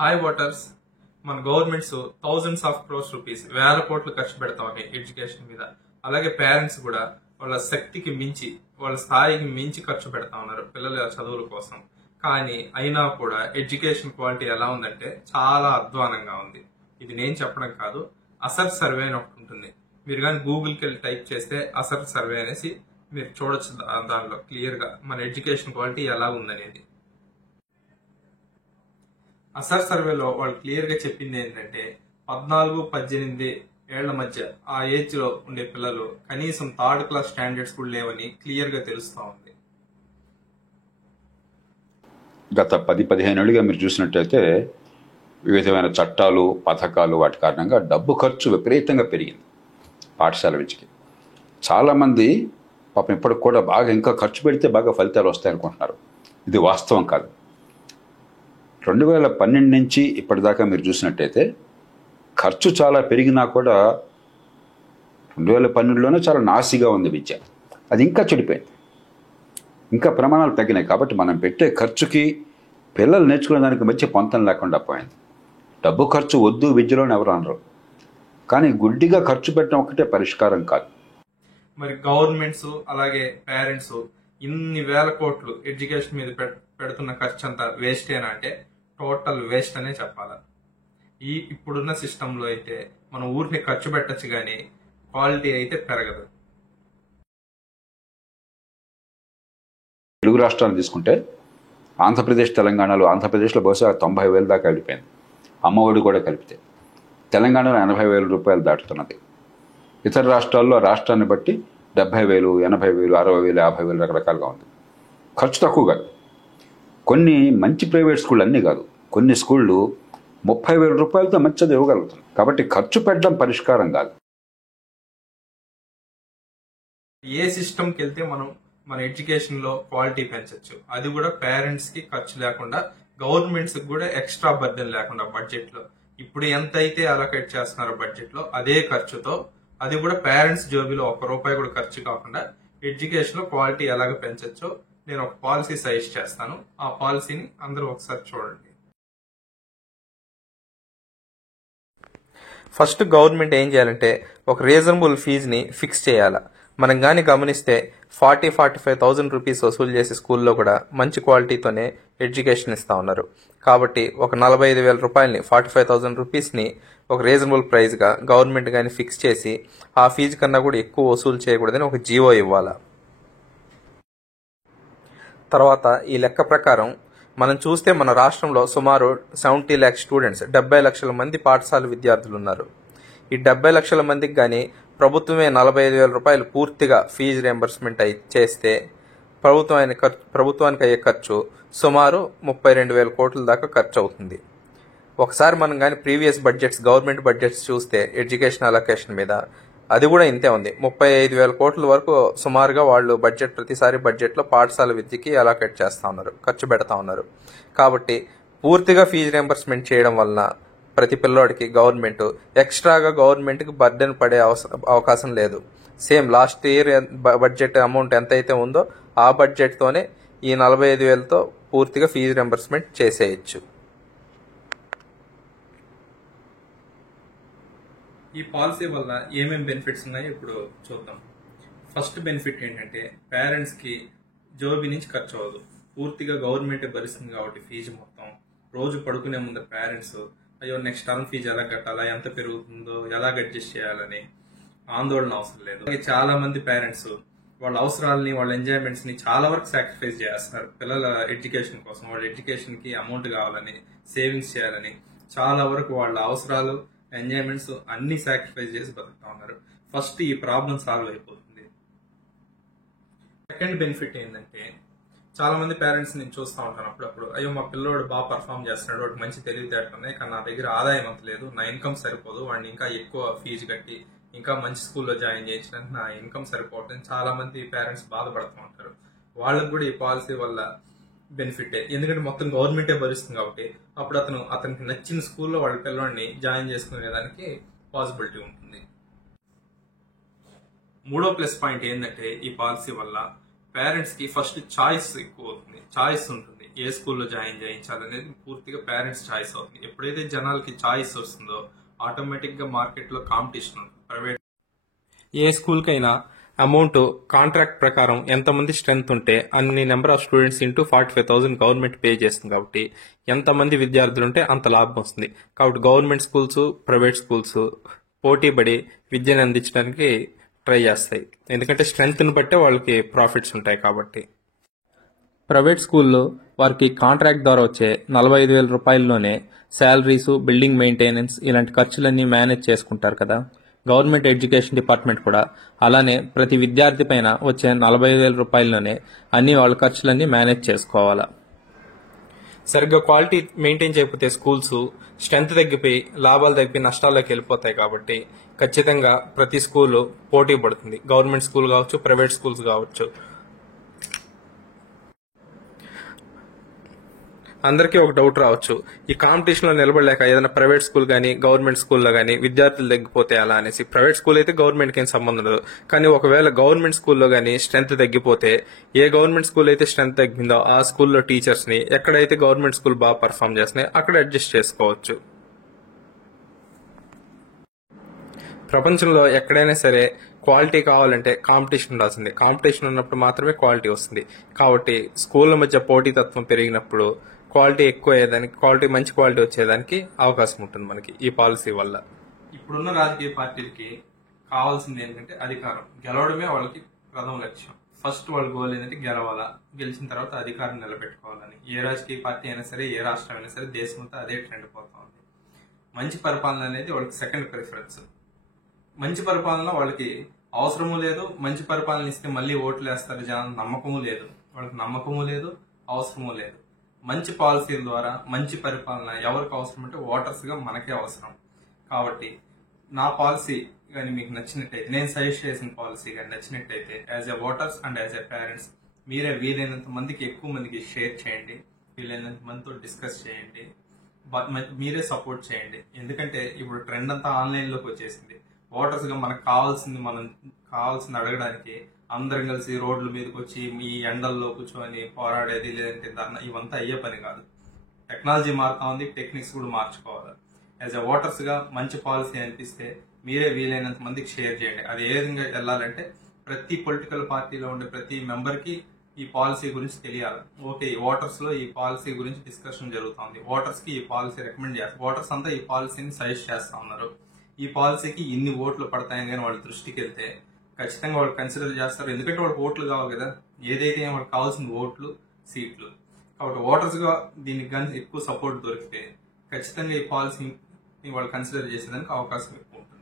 Hi వాటర్స్. మన governments thousands of crores rupees, వేల కోట్లు ఖర్చు పెడతా ఉన్నాయి ఎడ్యుకేషన్ మీద. అలాగే పేరెంట్స్ కూడా వాళ్ళ శక్తికి మించి, వాళ్ళ స్థాయికి మించి ఖర్చు పెడతా ఉన్నారు పిల్లల చదువుల కోసం. కానీ అయినా కూడా ఎడ్యుకేషన్ క్వాలిటీ ఎలా ఉందంటే చాలా అధ్వానంగా ఉంది. ఇది నేను చెప్పడం కాదు, అసర్ సర్వే అని ఒకటి ఉంటుంది. మీరు కానీ గూగుల్కి వెళ్ళి టైప్ చేస్తే అసర్ సర్వే అనేసి మీరు చూడొచ్చు. దానిలో క్లియర్ గా మన ఎడ్యుకేషన్ క్వాలిటీ ఎలా ఉందనేది. అసర్ సర్వేలో వాళ్ళు క్లియర్ గా చెప్పింది ఏంటంటే 14-18 ఏళ్ల మధ్య ఆ ఏజ్ లో ఉండే పిల్లలు కనీసం థర్డ్ క్లాస్ స్టాండర్డ్స్ కూడా లేవని క్లియర్ గా తెలుస్తా ఉంది. గత 10-15 ఏళ్ళుగా మీరు చూసినట్టయితే వివిధమైన చట్టాలు, పథకాలు వాటి కారణంగా డబ్బు ఖర్చు విపరీతంగా పెరిగింది పాఠశాల విద్యకి. చాలామంది పాపం ఇప్పటికి కూడా బాగా ఇంకా ఖర్చు పెడితే బాగా ఫలితాలు వస్తాయనుకుంటున్నారు. ఇది వాస్తవం కాదు. 2012 నుంచి ఇప్పటిదాకా మీరు చూసినట్టయితే ఖర్చు చాలా పెరిగినా కూడా 2012లోనే చాలా నాసిగా ఉంది విద్య. అది ఇంకా చెడిపోయింది, ఇంకా ప్రమాణాలు తగ్గినాయి. కాబట్టి మనం పెట్టే ఖర్చుకి పిల్లలు నేర్చుకునే దానికి మధ్య పొంతం లేకుండా పోయింది. డబ్బు ఖర్చు వద్దు విద్యలోనే ఎవరు అనరు, కానీ గుడ్డిగా ఖర్చు పెట్టడం ఒకటే పరిష్కారం కాదు. మరి గవర్నమెంట్స్ అలాగే పేరెంట్స్ ఇన్ని వేల కోట్లు ఎడ్యుకేషన్ మీద పెడుతున్న ఖర్చు అంతా వేస్టేనా అంటే టోటల్ వేస్ట్ అనే చెప్పాలి. ఇప్పుడున్న సిస్టంలో అయితే మనం ఊరిని ఖర్చు పెట్టచ్చు కానీ క్వాలిటీ అయితే పెరగదు. తెలుగు రాష్ట్రాలు తీసుకుంటే ఆంధ్రప్రదేశ్, తెలంగాణలో ఆంధ్రప్రదేశ్లో బహుశా 90,000 దాకా వెళ్ళిపోయింది, అమ్మఒడి కూడా కలిపితే. తెలంగాణలో 80,000 రూపాయలు దాటుతున్నది. ఇతర రాష్ట్రాల్లో రాష్ట్రాన్ని బట్టి 70,000, 80,000, 60,000, 50,000 రకరకాలుగా ఉంది. ఖర్చు తక్కువ కాదు. కొన్ని మంచి ప్రైవేట్ స్కూళ్ళు, అన్నీ కాదు, కొన్ని స్కూళ్ళు 30,000 రూపాయలతో మంచి చదువు ఇవ్వగలుగుతుంది. కాబట్టి ఖర్చు పెట్టడం పరిష్కారం కాదు. ఏ సిస్టమ్కి వెళ్తే మనం మన ఎడ్యుకేషన్ లో క్వాలిటీ పెంచవచ్చు, అది కూడా పేరెంట్స్ కి ఖర్చు లేకుండా, గవర్నమెంట్స్ కూడా ఎక్స్ట్రా బర్డెన్ లేకుండా. బడ్జెట్ లో ఇప్పుడు ఎంత అయితే అలొకేట్ చేస్తున్నారో బడ్జెట్ లో అదే ఖర్చుతో, అది కూడా పేరెంట్స్ జోబీలో 1 రూపాయి కూడా ఖర్చు కాకుండా ఎడ్యుకేషన్ లో క్వాలిటీ ఎలాగ పెంచొచ్చో నేను ఒక పాలసీ సజెస్ట్ చేస్తాను. ఆ పాలసీని అందరూ ఒకసారి చూడండి. ఫస్ట్ గవర్నమెంట్ ఏం చేయాలంటే ఒక రీజనబుల్ ఫీజుని ఫిక్స్ చేయాలి. మనం కానీ గమనిస్తే 40-45,000 రూపీస్ వసూలు చేసే స్కూల్లో కూడా మంచి క్వాలిటీతోనే ఎడ్యుకేషన్ ఇస్తా ఉన్నారు. కాబట్టి ఒక 45,000 రూపాయలని, 45,000 రూపీస్ని ఒక రీజనబుల్ ప్రైస్గా గవర్నమెంట్ కానీ ఫిక్స్ చేసి ఆ ఫీజు కన్నా కూడా ఎక్కువ వసూలు చేయకూడదని ఒక జీవో ఇవ్వాలి. తర్వాత ఈ లెక్క ప్రకారం మనం చూస్తే మన రాష్ట్రంలో సుమారు 70 lakhs స్టూడెంట్స్, 70 లక్షల మంది పాఠశాల విద్యార్థులు ఉన్నారు. ఈ 70 లక్షల మందికి కానీ ప్రభుత్వమే 45,000 రూపాయలు పూర్తిగా ఫీజు రియంబర్స్మెంట్ చేస్తే ప్రభుత్వానికి అయ్యే ఖర్చు సుమారు 32,000 కోట్ల దాకా ఖర్చు అవుతుంది. ఒకసారి మనం కానీ ప్రీవియస్ బడ్జెట్స్, గవర్నమెంట్ బడ్జెట్స్ చూస్తే ఎడ్యుకేషన్ అలొకేషన్ మీద అది కూడా ఇంతే ఉంది. 35,000 కోట్ల వరకు సుమారుగా వాళ్ళు ప్రతిసారి బడ్జెట్లో పాఠశాల విద్యకి అలొకేట్ చేస్తా ఉన్నారు, ఖర్చు పెడతా ఉన్నారు. కాబట్టి పూర్తిగా ఫీజు రియంబర్స్మెంట్ చేయడం వలన ప్రతి పిల్లోడికి గవర్నమెంట్ ఎక్స్ట్రాగా గవర్నమెంట్కి బర్డెన్ పడే అవకాశం లేదు. Same last year budget amount ఎంతైతే ఉందో ఆ బడ్జెట్తోనే ఈ 45,000తో పూర్తిగా ఫీజు రియంబర్స్మెంట్ చేసేయచ్చు. ఈ పాలసీ వల్ల ఏమేమి బెనిఫిట్స్ ఉన్నాయో ఇప్పుడు చూద్దాం. ఫస్ట్ బెనిఫిట్ ఏంటంటే పేరెంట్స్ కి జోబీ నుంచి ఖర్చు అవ్వదు, పూర్తిగా గవర్నమెంట్ భరిస్తుంది. కాబట్టి ఫీజు మొత్తం రోజు పడుకునే ముందు పేరెంట్స్ అయ్యో నెక్స్ట్ టర్మ్ ఫీజు ఎలా కట్టాలా, ఎంత పెరుగుతుందో, ఎలా అడ్జస్ట్ చేయాలని ఆందోళన అవసరం లేదు. అలాగే చాలా మంది పేరెంట్స్ వాళ్ళ అవసరాలని, వాళ్ళ ఎంజాయ్మెంట్స్ ని చాలా వరకు సాక్రిఫైస్ చేస్తారు పిల్లల ఎడ్యుకేషన్ కోసం. వాళ్ళ ఎడ్యుకేషన్ కి అమౌంట్ కావాలని, సేవింగ్స్ చేయాలని చాలా వరకు వాళ్ళ అవసరాలు, ఎంజాయ్మెంట్స్ అన్ని సాక్రిఫైస్ చేసి బతుకుతా ఉన్నారు. ఫస్ట్ ఈ ప్రాబ్లం సాల్వ్ అయిపోతుంది. సెకండ్ బెనిఫిట్ ఏంటంటే చాలా మంది పేరెంట్స్ నేను చూస్తూ ఉంటాను అప్పుడప్పుడు, అయ్యో మా పిల్లోడు బాగా పర్ఫామ్ చేస్తున్నాడు, వాడికి మంచి తెలివితేటలు ఉన్నాయి, కానీ నా దగ్గర ఆదాయం అంత లేదు, నా ఇన్కమ్ సరిపోదు, వాడిని ఇంకా ఎక్కువ ఫీజు కట్టి ఇంకా మంచి స్కూల్లో జాయిన్ చేయించడానికి నా ఇన్కమ్ సరిపోవట్లేదు. చాలా మంది పేరెంట్స్ బాధపడుతూ ఉంటారు. వాళ్ళకు కూడా ఈ పాలసీ వల్ల బెనిఫిటే, ఎందుకంటే మొత్తం గవర్నమెంటే భరిస్తుంది. కాబట్టి అప్పుడు అతనికి నచ్చిన స్కూల్లో వాళ్ళ పిల్లవాడిని జాయిన్ చేసుకునేదానికి పాసిబిలిటీ ఉంటుంది. మూడో ప్లస్ పాయింట్ ఏంటంటే ఈ పాలసీ వల్ల పేరెంట్స్ కి ఫస్ట్ చాయిస్ ఎక్కువ అవుతుంది, చాయిస్ ఉంటుంది. ఏ స్కూల్లో జాయిన్ చేయించాలనేది పూర్తిగా పేరెంట్స్ చాయిస్ అవుతుంది. ఎప్పుడైతే జనాలకి చాయిస్ వస్తుందో ఆటోమేటిక్ గా మార్కెట్ లో కాంపిటీషన్ ఉంటుంది. ప్రైవేట్ ఏ స్కూల్కైనా అమౌంట్ కాంట్రాక్ట్ ప్రకారం ఎంతమంది స్ట్రెంత్ ఉంటే అన్ని number of students into 45,000 government pay చేస్తుంది. కాబట్టి ఎంతమంది విద్యార్థులు ఉంటే అంత లాభం వస్తుంది. కాబట్టి గవర్నమెంట్ స్కూల్స్, ప్రైవేట్ స్కూల్స్ పోటీ పడి విద్యను అందించడానికి ట్రై చేస్తాయి. ఎందుకంటే స్ట్రెంత్ని బట్టే వాళ్ళకి ప్రాఫిట్స్ ఉంటాయి. కాబట్టి ప్రైవేట్ స్కూల్లో వారికి కాంట్రాక్ట్ ద్వారా వచ్చే 45,000 రూపాయల్లోనే శాలరీస్, బిల్డింగ్ మెయింటెనెన్స్ ఇలాంటి ఖర్చులన్నీ మేనేజ్ చేసుకుంటారు కదా. గవర్నమెంట్ ఎడ్యుకేషన్ డిపార్ట్మెంట్ కూడా అలానే ప్రతి విద్యార్థి పైన వచ్చే 45,000 రూపాయల్లోనే అన్ని వాళ్ళ ఖర్చులన్నీ మేనేజ్ చేసుకోవాలా. సరిగ్గా క్వాలిటీ మెయింటైన్ చేయకపోతే స్కూల్స్ స్ట్రెంత్ తగ్గిపోయి లాభాలు తగ్గిపోయి నష్టాల్లోకి వెళ్ళిపోతాయి. కాబట్టి ఖచ్చితంగా ప్రతి స్కూల్ పోటీ పడుతుంది. గవర్నమెంట్ స్కూల్ కావచ్చు, ప్రైవేట్ స్కూల్స్ కావచ్చు. అందరికీ ఒక డౌట్ రావచ్చు, ఈ కాంపిటీషన్ లో నిలబడలేక ఏదైనా ప్రైవేట్ స్కూల్ కానీ గవర్నమెంట్ స్కూల్లో కానీ విద్యార్థులు తగ్గిపోతే అలా అనేసి. ప్రైవేట్ స్కూల్ అయితే గవర్నమెంట్కి ఏం సంబంధం లేదు. కానీ ఒకవేళ గవర్నమెంట్ స్కూల్లో కానీ స్ట్రెంత్ తగ్గిపోతే ఏ గవర్నమెంట్ స్కూల్ అయితే స్ట్రెంత్ తగ్గిందో ఆ స్కూల్లో టీచర్స్ ని ఎక్కడైతే గవర్నమెంట్ స్కూల్ బాగా పర్ఫామ్ చేస్తున్నాయి అక్కడ అడ్జస్ట్ చేసుకోవచ్చు. ప్రపంచంలో ఎక్కడైనా సరే క్వాలిటీ కావాలంటే కాంపిటీషన్ ఉండాల్సిందే. కాంపిటీషన్ ఉన్నప్పుడు మాత్రమే క్వాలిటీ వస్తుంది. కాబట్టి స్కూళ్ళ మధ్య పోటీతత్వం పెరిగినప్పుడు క్వాలిటీ ఎక్కువ అయ్యేదానికి, మంచి క్వాలిటీ వచ్చేదానికి అవకాశం ఉంటుంది మనకి ఈ పాలసీ వల్ల. ఇప్పుడున్న రాజకీయ పార్టీలకి కావాల్సింది ఏంటంటే అధికారం. గెలవడమే వాళ్ళకి ప్రథమ లక్ష్యం. ఫస్ట్ వాళ్ళ గోల్ ఏంటంటే గెలవాలా, గెలిచిన తర్వాత అధికారం నిలబెట్టుకోవాలని. ఏ రాజకీయ పార్టీ అయినా సరే, ఏ రాష్ట్రం అయినా సరే, దేశం అంతా అదే ట్రెండ్ పోతా ఉంది. మంచి పరిపాలన అనేది వాళ్ళకి సెకండ్ ప్రిఫరెన్స్. మంచి పరిపాలన వాళ్ళకి అవసరము లేదు. మంచి పరిపాలన ఇస్తే మళ్ళీ ఓట్లు వేస్తారు జనం నమ్మకము లేదు. వాళ్ళకి నమ్మకము లేదు, అవసరము లేదు. మంచి పాలసీల ద్వారా మంచి పరిపాలన ఎవరికి అవసరం అంటే ఓటర్స్ గా మనకే అవసరం. కాబట్టి నా పాలసీ కానీ మీకు నచ్చినట్టయితే, నేను సజెస్ట్ చేసిన పాలసీ కానీ నచ్చినట్టయితే as a voters and as a parents మీరే వీలైనంత మందికి, ఎక్కువ మందికి షేర్ చేయండి. వీలైనంత మందితో డిస్కస్ చేయండి. మీరే సపోర్ట్ చేయండి. ఎందుకంటే ఇప్పుడు ట్రెండ్ అంతా ఆన్లైన్ లోకి వచ్చేసింది. ఓటర్స్ గా మనకు కావాల్సింది అడగడానికి అందరం కలిసి రోడ్ల మీదకి వచ్చి ఈ ఎండల్లో కూర్చొని పోరాడేది, లేదంటే ధర్నా, ఇవంతా అయ్యే పని కాదు. టెక్నాలజీ మారుతా ఉంది, టెక్నిక్స్ కూడా మార్చుకోవాలి. యాజ్ ఎ ఓటర్స్ గా మంచి పాలసీ అనిపిస్తే మీరే వీలైనంత మందికి షేర్ చేయండి. అది ఏ విధంగా వెళ్ళాలంటే ప్రతి పొలిటికల్ పార్టీలో ఉండే ప్రతి మెంబర్ కి ఈ పాలసీ గురించి తెలియాలి. ఓకే, ఓటర్స్ లో ఈ పాలసీ గురించి డిస్కషన్ జరుగుతుంది, ఓటర్స్ కి ఈ పాలసీ రికమెండ్ చేస్తారు, ఓటర్స్ అంతా ఈ పాలసీని సజెస్ట్ చేస్తా ఉన్నారు, ఈ పాలసీకి ఇన్ని ఓట్లు పడతాయని కానీ వాళ్ళ దృష్టికి వెళ్తే ఖచ్చితంగా వాళ్ళు కన్సిడర్ చేస్తారు. ఎందుకంటే వాళ్ళకి ఓట్లు కావాలి కదా. ఏదైతే వాళ్ళకి కావాల్సిన ఓట్లు, సీట్లు. కాబట్టి ఓటర్స్ గా దీనికి కానీ ఎక్కువ సపోర్ట్ దొరికితే ఖచ్చితంగా ఈ పాలసీని వాళ్ళు కన్సిడర్ చేసేదానికి అవకాశం ఎక్కువ ఉంటుంది.